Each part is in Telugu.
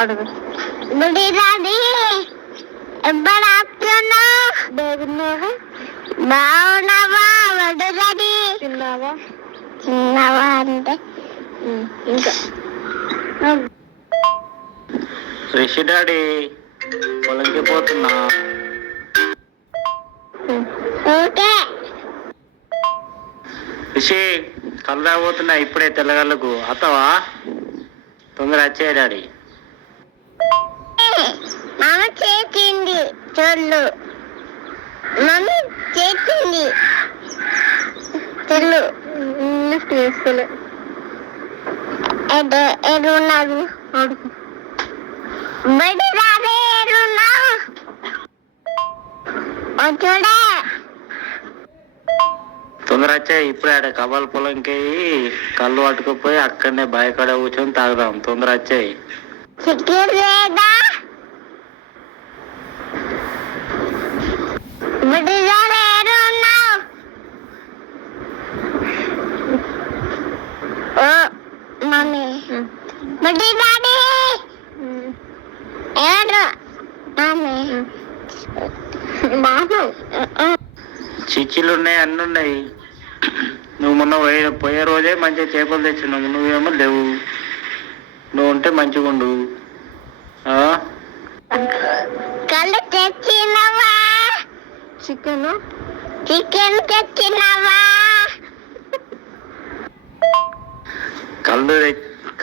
అడుగు. బడి డాడీ ఎప్పుడు వస్తున్నావు? బాగున్నావా? బాగున్నావా? బడి డాడీ తిన్నావా? తిన్నావా అంటే ఇంకా రిషి డాడీ పొలంకి పోతున్నా. ఓకే. రిషి కళ్ళు తాగబోతున్నా ఇప్పుడే తెల్లగళ్ళకు అత్తవా? తొందర వచ్చేయి డాడీ. మమ్మీ చేసింది చొల్లు. మమ్మీ చేసింది చొల్లు. లిఫ్ట్ చేస్తలే. ఎడున్నాడు? అడుగు. బడి డాడీ ఎడున్నావు? చూడే. తొందర వచ్చాయి ఇప్పుడే ఆడ కబాల పొలంకి కళ్ళు పట్టుకుపోయి అక్కడనే బావి కాడ కూర్చొని తాగుదాం. తొందర వచ్చాయి. చికెన్ లేదా? బడి డాడీ ఎడున్నావు? ఓ మమ్మీ బడి డాడీ ఏడు మమ్మీ బాబు చిచ్చిలు ఉన్నాయి, అన్నీ ఉన్నాయి. నువ్వు మొన్న పోయే రోజే మంచిగా చేపలు తెచ్చినావు, నువ్వేమో లేవు. నువ్వు ఉంటే మంచిగా ఉండు. కళ్ళు తెచ్చినవా? చికెన్ చికెన్ తెచ్చినవా?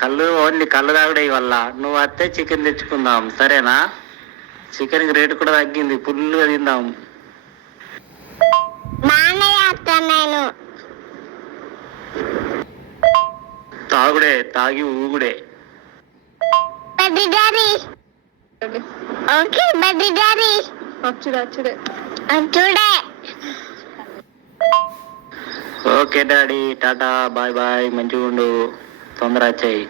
కళ్ళు ఓన్లీ కళ్ళు తాగుడే వల్ల. నువ్వు వస్తే చికెన్ తెచ్చుకుందాం, సరేనా? చికెన్కి రేటు కూడా తగ్గింది, ఫుల్గా తిందాం. బాగానే చేస్తాను నేను. తాగుడే, తాగి ఊగుడే. బడి డాడీ ఓకే. బడి డాడీ అచ్చుడే చూడే. ఓకే డాడీ, టాటా, బాయ్ బాయ్, మంచిగా ఉండు. తొందర వచ్చాయి.